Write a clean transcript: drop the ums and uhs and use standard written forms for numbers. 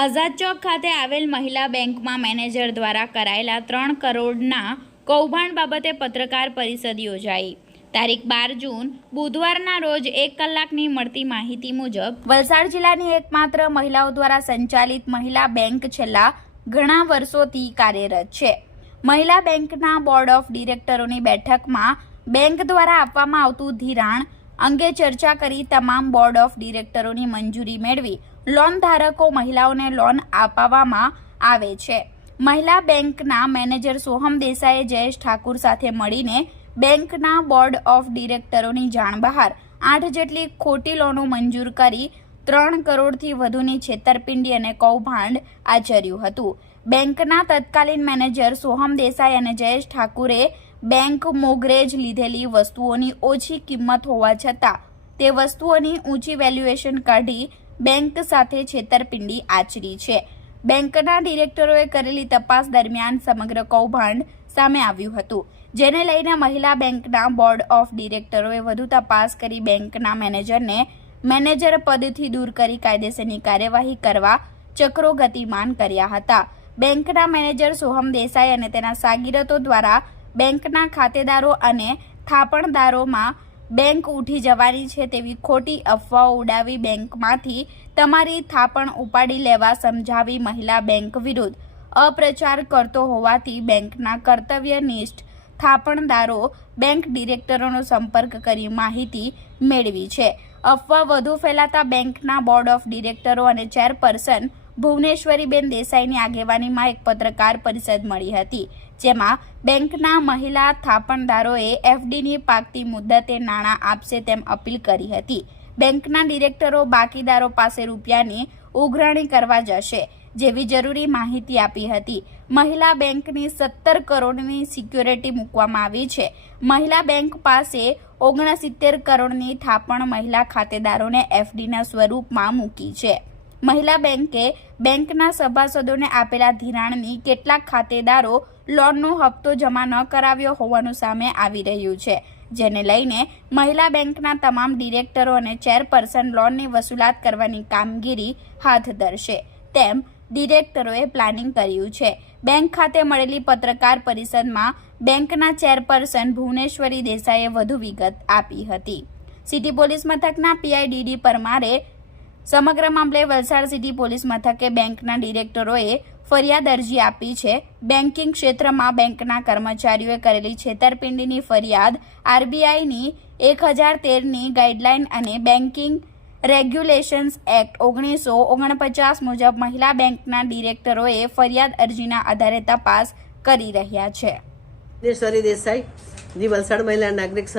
આઝાદ ચોક ખાતે આવેલ મહિલા બેંકમાં મેનેજર દ્વારા કરાયેલા 3 કરોડના કૌભાંડ બાબતે પત્રકાર પરિષદ યોજાઈ। તારીખ 12 જૂન બુધવારના રોજ 1 કલાકની મળતી માહિતી મુજબ વલસાડ જિલ્લાની એકમાત્ર મહિલાઓ દ્વારા સંચાલિત મહિલા બેંક છેલ્લા ઘણા વર્ષોથી કાર્યરત છે। મહિલા બેંકના બોર્ડ ઓફ ડિરેક્ટરોની બેઠકમાં બેંક દ્વારા આપવામાં આવતું ધિરાણ અંગે ચર્ચા કરી તમામ બોર્ડ ઓફ ડિરેક્ટરોની મંજૂરી મેળવી લોન ધારકો મહિલાઓને લોન આપવામાં આવે છે। મહિલા બેંકના મેનેજર સોહમ દેસાઈએ જયેશ ઠાકુર સાથે મળીને બેંકના બોર્ડ ઓફ ડિરેક્ટરોની જાણ બહાર 8 જેટલી ખોટી લોનો મંજૂર કરી 3 કરોડથી વધુની છેતરપિંડી અને કૌભાંડ આચર્યું હતું। બેંકના તત્કાલીન મેનેજર સોહમ દેસાઈ અને જયેશ ઠાકુરે બેંક મોગરેજ લીધેલી વસ્તુઓની ઓછી કિંમત હોવા છતાં તે વસ્તુઓની ઊંચી વેલ્યુએશન કાઢી બેંક સાથે છેતરપિંડી આચરી છે। બેંકના ડિરેક્ટરોએ કરેલી તપાસ દરમિયાન સમગ્ર કૌભાંડ સામે આવ્યું હતું, જેને લઈને મહિલા બેંકના બોર્ડ ઓફ ડિરેક્ટરોએ વધુ તપાસ કરી બેંકના મેનેજરને મેનેજર પદથી દૂર કરી કાયદેસરની કાર્યવાહી કરવા ચક્રો ગતિમાન કર્યા હતા। બેંકના મેનેજર સોહમ દેસાઈ અને તેના સાગીરતો દ્વારા બેંકના ખાતેદારો અને થાપણદારોમાં બેંક ઉઠી જવાની છે તેવી ખોટી અફવાઓ ઉડાવી બેંકમાંથી તમારી થાપણ ઉપાડી લેવા સમજાવી મહિલા બેંક વિરુદ્ધ અપ્રચાર કરતો હોવાથી બેંકના કર્તવ્યનિષ્ઠ થાપણદારો બેંક ડિરેક્ટરોનો સંપર્ક કરી માહિતી મેળવી છે। અફવા વધુ ફેલાતા બેંકના બોર્ડ ઓફ ડિરેક્ટરો અને ચેરપર્સન ભુવનેશ્વરીબેન દેસાઈની આગેવાનીમાં એક પત્રકાર પરિષદ મળી હતી, જેમાં બેંકના મહિલા થાપણદારોએ એફડીની પાકતી મુદ્દતે નાણાં આપશે તેમ અપીલ કરી હતી। બેંકના ડિરેક્ટરો બાકીદારો પાસે રૂપિયાની ઉઘરાણી કરવા જશે જેવી જરૂરી માહિતી આપી હતી। મહિલા બેંકની 17 કરોડની સિક્યોરિટી મૂકવામાં આવી છે। મહિલા બેંક પાસે 69 કરોડની થાપણ મહિલા ખાતેદારોને એફડીના સ્વરૂપમાં મૂકી છે। મહિલા બેંકે બેંકના સભાસદોને આપેલા ધિરાણની કેટલાક ખાતેદારો લોનનો હપ્તો જમા ન કરાવ્યો હોવાનું સામે આવી રહ્યું છે, જેને લઈને મહિલા બેંકના તમામ ડિરેક્ટરો અને ચેરપર્સન લોનની વસૂલાત કરવાની કામગીરી હાથ ધરશે તેમ ડિરેક્ટરોએ પ્લાનિંગ કર્યું છે। બેંક ખાતે મળેલી પત્રકાર પરિષદમાં બેંકના ચેરપર્સન ભુવનેશ્વરી દેસાઈએ વધુ વિગત આપી હતી। સિટી પોલીસ મથકના પીઆઈ ડીડી પરમારે સમગ્ર મામલે વલસાડ સિટી પોલીસ મથકે બેંકના ડિરેક્ટરોએ ફરિયાદ અરજી આપી છે। બેન્કિંગ ક્ષેત્રમાં બેંકના કર્મચારીઓએ કરેલી છેતરપિંડીની ફરિયાદ આરબીઆઈની 1013ની ગાઈડલાઈન અને બેન્કિંગ રેગ્યુલેશન્સ એક્ટ 1949 મુજબ મહિલા બેંકના ડિરેક્ટરોએ ફરિયાદ અરજીના આધારે તપાસ કરી રહ્યા છે। ભુવનેશ્વરી દેસાઈ, જી વલસાડ મહિલા નાગરિક